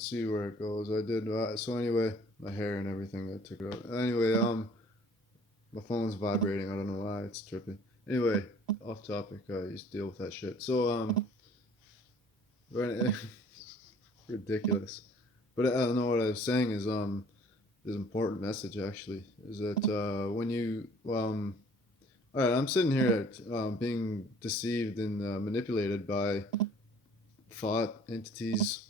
see where it goes. I did so anyway. My hair and everything, I took it out. Anyway, my phone's vibrating. I don't know why. It's tripping. Anyway, off topic. I used to deal with that shit. So right- ridiculous. But I don't know what I was saying is this important message actually is that when you all right, I'm sitting here at being deceived and manipulated by thought entities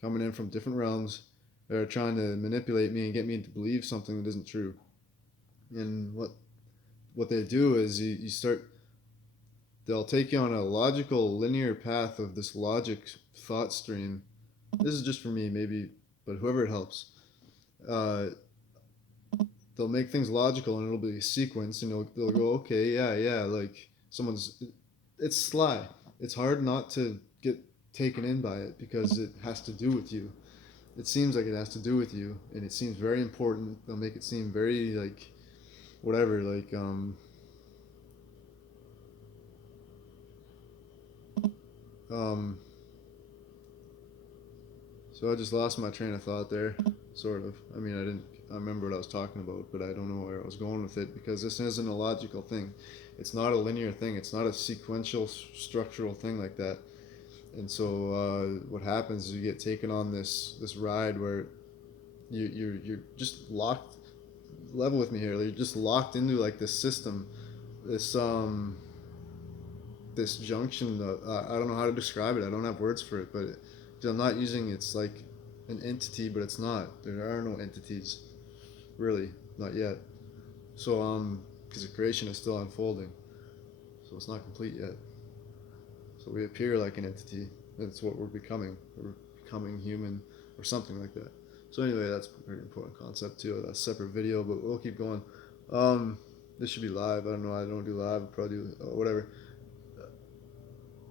coming in from different realms that are trying to manipulate me and get me to believe something that isn't true. And what they do is you start they'll take you on a logical linear path of this logic thought stream. This is just for me maybe, but whoever it helps. Uh, they'll make things logical and it'll be a sequence and they'll go okay yeah like someone's it's sly. It's hard not to get taken in by it because it has to do with you. It seems like it has to do with you and it seems very important. They'll make it seem very like whatever like um so I just lost my train of thought there, sort of. I mean, I remember what I was talking about, but I don't know where I was going with it because this isn't a logical thing. It's not a linear thing. It's not a sequential structural thing like that. And so what happens is you get taken on this ride where you're just locked. Level with me here. You're just locked into like this system, this this junction. I don't know how to describe it. I don't have words for it, but I'm not using it's like an entity, but it's not. There are no entities, really, not yet. So because the creation is still unfolding, so it's not complete yet. So we appear like an entity. That's what we're becoming. We're becoming human or something like that. So anyway, that's a very important concept too. That's a separate video, but we'll keep going. Um, this should be live. I don't know. I don't do live. I'll probably do whatever.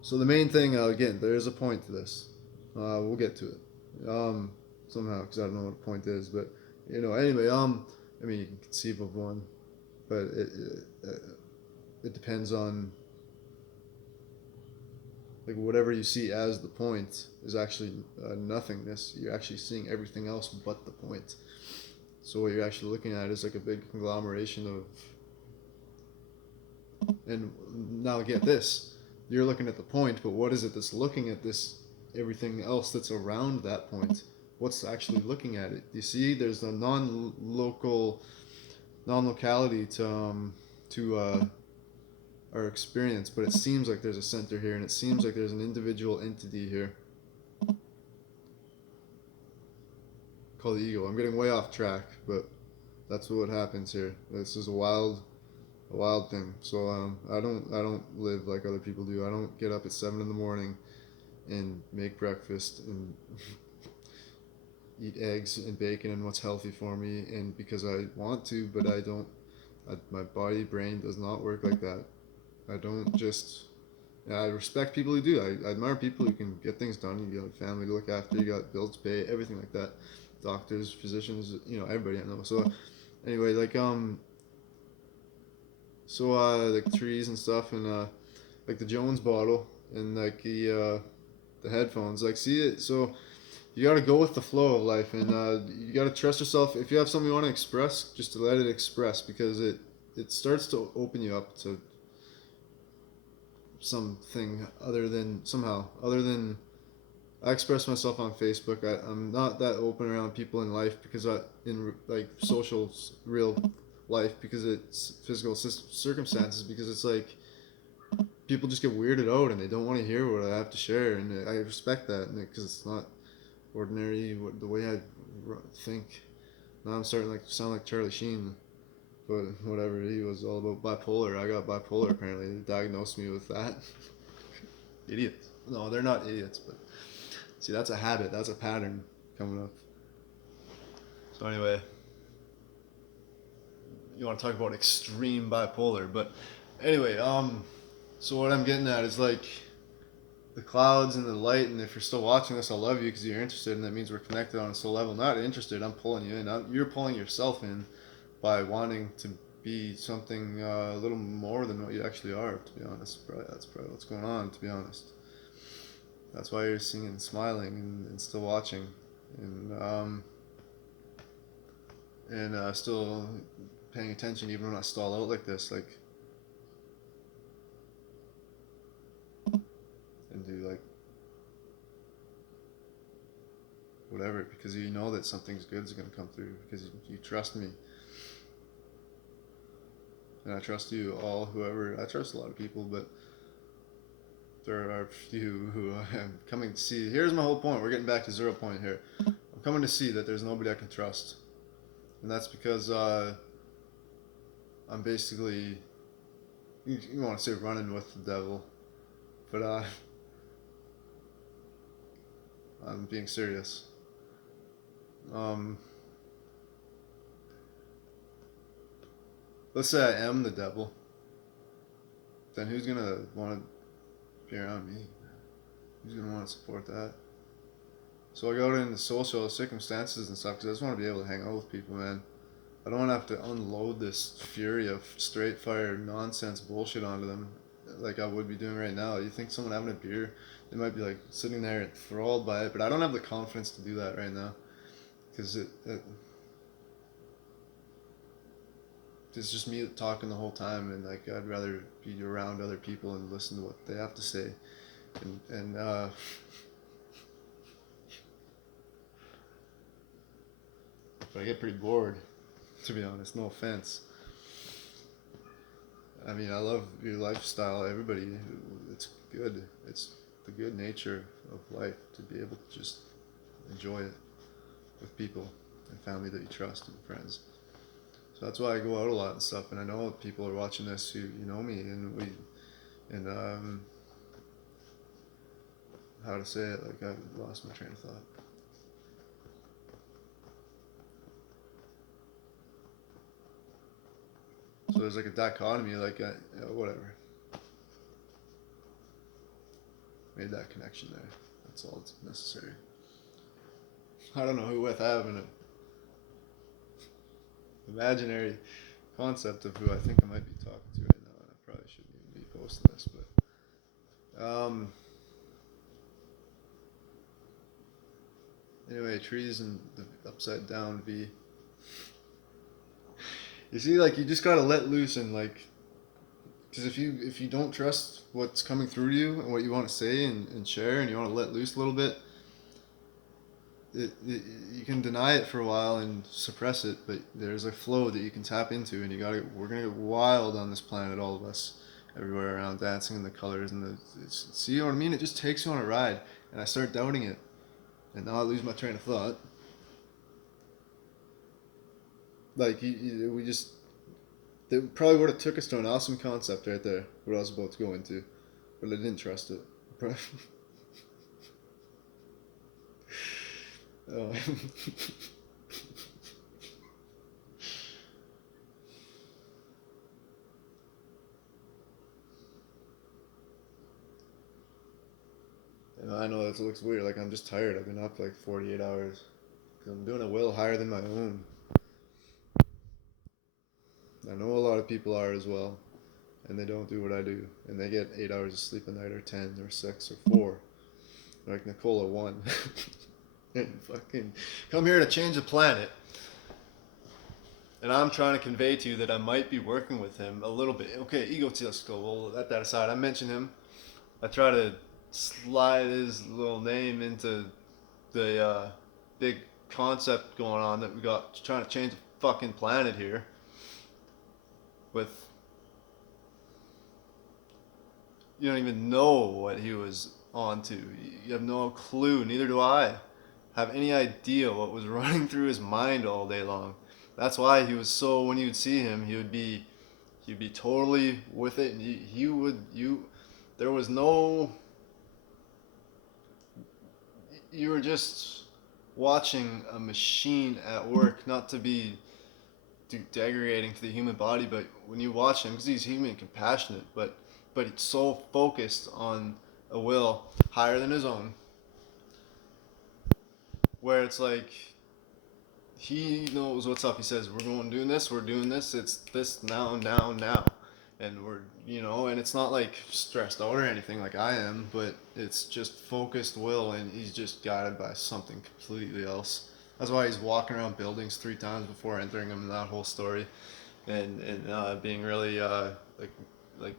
So the main thing, again, there is a point to this. We'll get to it somehow because I don't know what the point is. But anyway, I mean, you can conceive of one, but it depends on like whatever you see as the point is actually nothingness. You're actually seeing everything else but the point. So what you're actually looking at is like a big conglomeration of. And now get this, you're looking at the point, but what is it that's looking at this? Everything else that's around that point. What's actually looking at it? You see, there's a non-locality to our experience, but it seems like there's a center here, and it seems like there's an individual entity here called the ego. I'm getting way off track, but that's what happens here. This is a wild thing. So I don't live like other people do. I don't get up at 7 in the morning and make breakfast and eat eggs and bacon and what's healthy for me, and because I want to, but I don't. My body brain does not work like that. I don't just. Yeah, I respect people who do. I admire people who can get things done. You got a family to look after. You got bills to pay. Everything like that. Doctors, physicians. Everybody I know. So anyway, like trees and stuff, and like the Jones bottle and like the headphones. Like see it. So you got to go with the flow of life, and you got to trust yourself. If you have something you want to express, just to let it express, because it starts to open you up to something other than I express myself on Facebook. I'm not that open around people in life because in like social real life because it's physical circumstances because it's like people just get weirded out and they don't want to hear what I have to share, and I respect that because it's not ordinary the way I think. Now I'm starting to sound like Charlie Sheen, but whatever. He was all about bipolar. I got bipolar apparently. They diagnosed me with that. Idiots. No, they're not idiots, but see, that's a habit. That's a pattern coming up. So anyway, you want to talk about extreme bipolar, but anyway, so what I'm getting at is like the clouds and the light, and if you're still watching this, I love you because you're interested, and that means we're connected on a soul level. Not interested, I'm pulling you in. You're pulling yourself in by wanting to be something a little more than what you actually are. To be honest, that's probably what's going on. To be honest, that's why you're singing, smiling, and still watching. and still paying attention even when I stall out like this, like, and do like whatever, because you know that something's good is gonna come through because you trust me, and I trust you all. Whoever, I trust a lot of people, but there are a few who I'm coming to see. Here's my whole point. We're getting back to 0 point here. I'm coming to see that there's nobody I can trust, and that's because I'm basically, you want to say running with the devil, but I'm being serious. Um, let's say I am the devil, then who's gonna want to be around me? Who's gonna want to support that? So I go into social circumstances and stuff because I just want to be able to hang out with people, man. I don't want to have to unload this fury of straight fire nonsense bullshit onto them like I would be doing right now. You think someone having a beer, they might be like sitting there enthralled by it, but I don't have the confidence to do that right now because it's just me talking the whole time, and like I'd rather be around other people and listen to what they have to say, and but I get pretty bored, to be honest. No offense. I mean, I love your lifestyle. Everybody, it's good. It's the good nature of life to be able to just enjoy it with people and family that you trust and friends. So that's why I go out a lot and stuff. And I know people are watching this who know me, and how to say it? Like I lost my train of thought. So there's like a dichotomy, like whatever. Made that connection there. That's all that's necessary. I don't know who with. I have an imaginary concept of who I think I might be talking to right now, and I probably shouldn't even be posting this, but anyway, trees and the upside down V. You see, like you just gotta let loose and like, because if you don't trust what's coming through to you and what you want to say and share, and you want to let loose a little bit, you can deny it for a while and suppress it, but there's a flow that you can tap into, and we're gonna get wild on this planet, all of us, everywhere around, dancing in the colors and see, you know what I mean? It just takes you on a ride, and I start doubting it, and now I lose my train of thought. Like we just, that probably would have took us to an awesome concept right there, what I was about to go into, but I didn't trust it. Oh. I know that looks weird. Like I'm just tired. I've been up like 48 hours. 'Cause I'm doing a will higher than my own. I know a lot of people are as well, and they don't do what I do, and they get 8 hours of sleep a night, or 10, or 6, or 4, like Nicola 1, and fucking come here to change the planet. And I'm trying to convey to you that I might be working with him a little bit. Okay, egotistical. Well, let that aside. I mention him. I try to slide his little name into the big concept going on that we got trying to change the fucking planet here with, you don't even know what he was on to. You have no clue, neither do I have any idea what was running through his mind all day long. That's why he was so, when you'd see him, he'd be totally with it. He would, there was no, you were just watching a machine at work, not to be degrading to the human body, but when you watch him, because he's human and compassionate, but it's so focused on a will higher than his own, where it's like he knows what's up. He says, "We're going doing this. We're doing this. It's this now, now, now," and we're, and it's not like stressed out or anything like I am, but it's just focused will, and he's just guided by something completely else. That's why he's walking around buildings 3 times before entering them in that whole story, and being really like like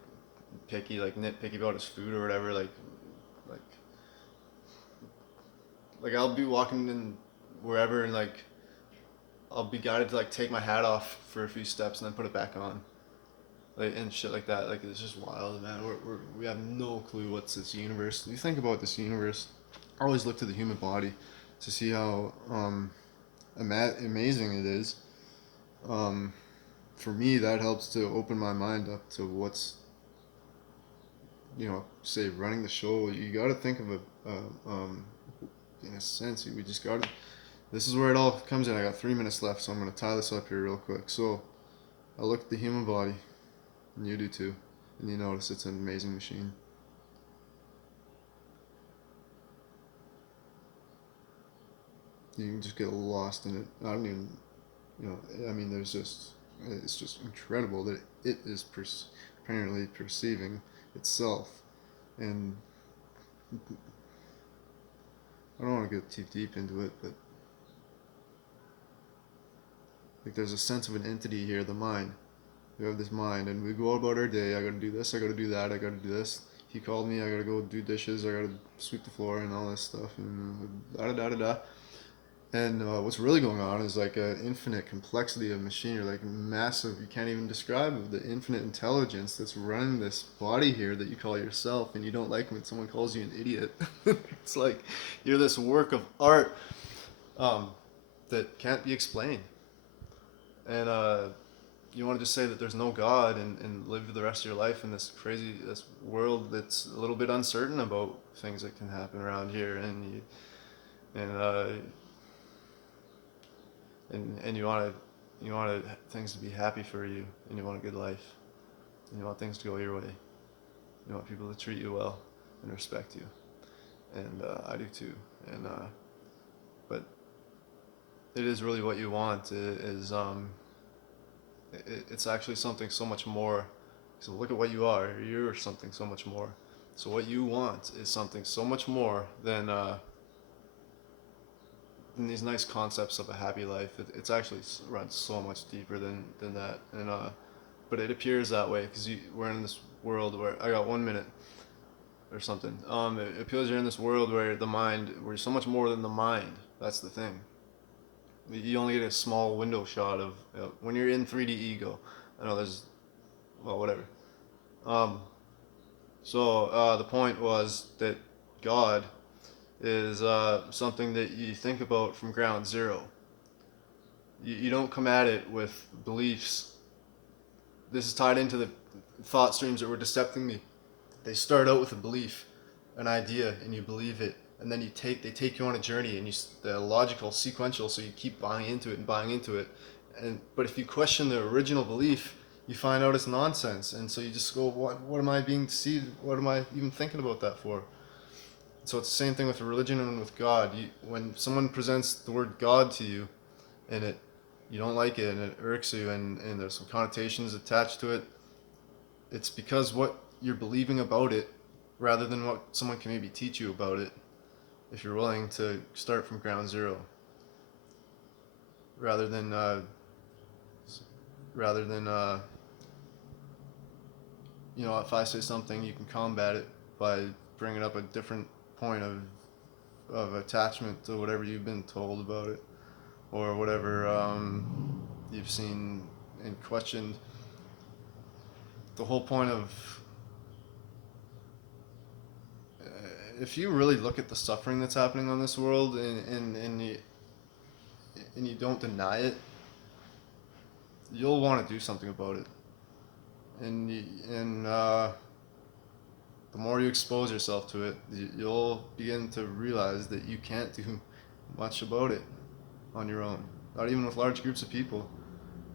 picky, like nitpicky about his food or whatever. Like like I'll be walking in wherever, and like I'll be guided to like take my hat off for a few steps and then put it back on, like, and shit like that. Like it's just wild, man. We have no clue what's this universe. You think about this universe. I always look to the human body to see how amazing it is. Um, for me, that helps to open my mind up to what's, say running the show. You got to think of in a sense, we just got to. This is where it all comes in. I got 3 minutes left, so I'm gonna tie this up here real quick. So I look at the human body, and you do too, and you notice it's an amazing machine. You can just get lost in it. I don't even, I mean, it's just incredible that it is apparently perceiving itself, and I don't want to get too deep into it, but like there's a sense of an entity here, the mind. We have this mind, and we go about our day. I gotta do this, I gotta do that, I gotta do this. He called me, I gotta go do dishes, I gotta sweep the floor, and all this stuff, and da da da da da. And what's really going on is like an infinite complexity of machinery, like massive. You can't even describe the infinite intelligence that's running this body here that you call yourself, and you don't like when someone calls you an idiot. It's like you're this work of art um, that can't be explained, and you want to just say that there's no God, and live the rest of your life in this world that's a little bit uncertain about things that can happen around here, and and you want things to be happy for you, and you want a good life, and you want things to go your way. You want people to treat you well and respect you, and I do too. And but it is really what you want. It's actually something so much more. So look at what you are. You're something so much more. So what you want is something so much more than these nice concepts of a happy life. It's actually runs so much deeper than that. And but it appears that way because we're in this world where I got 1 minute or something. It appears you're in this world where where you're so much more than the mind. That's the thing. You only get a small window shot of when you're in 3D ego. I know there's, well, whatever. Um, so the point was that God is something that you think about from ground zero. You don't come at it with beliefs. This is tied into the thought streams that were decepting me. They start out with a belief, an idea, and you believe it, and then they take you on a journey, and the logical, sequential, so you keep buying into it and buying into it, but if you question the original belief, you find out it's nonsense, and so you just go, what am I being deceived? What am I even thinking about that for? So it's the same thing with religion and with God. When someone presents the word God to you, and you don't like it, and it irks you, and there's some connotations attached to it, it's because what you're believing about it, rather than what someone can maybe teach you about it, if you're willing to start from ground zero, rather than rather than if I say something, you can combat it by bringing up a different point of attachment to whatever you've been told about it, or whatever you've seen and questioned. The whole point of if you really look at the suffering that's happening on this world, and you don't deny it, you'll want to do something about it. And the more you expose yourself to it, you'll begin to realize that you can't do much about it on your own. Not even with large groups of people.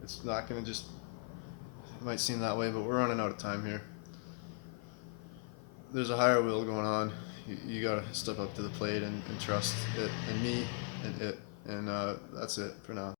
It's not going to just. It might seem that way, but we're running out of time here. There's a higher will going on. You gotta step up to the plate and trust it and me and it. And that's it for now.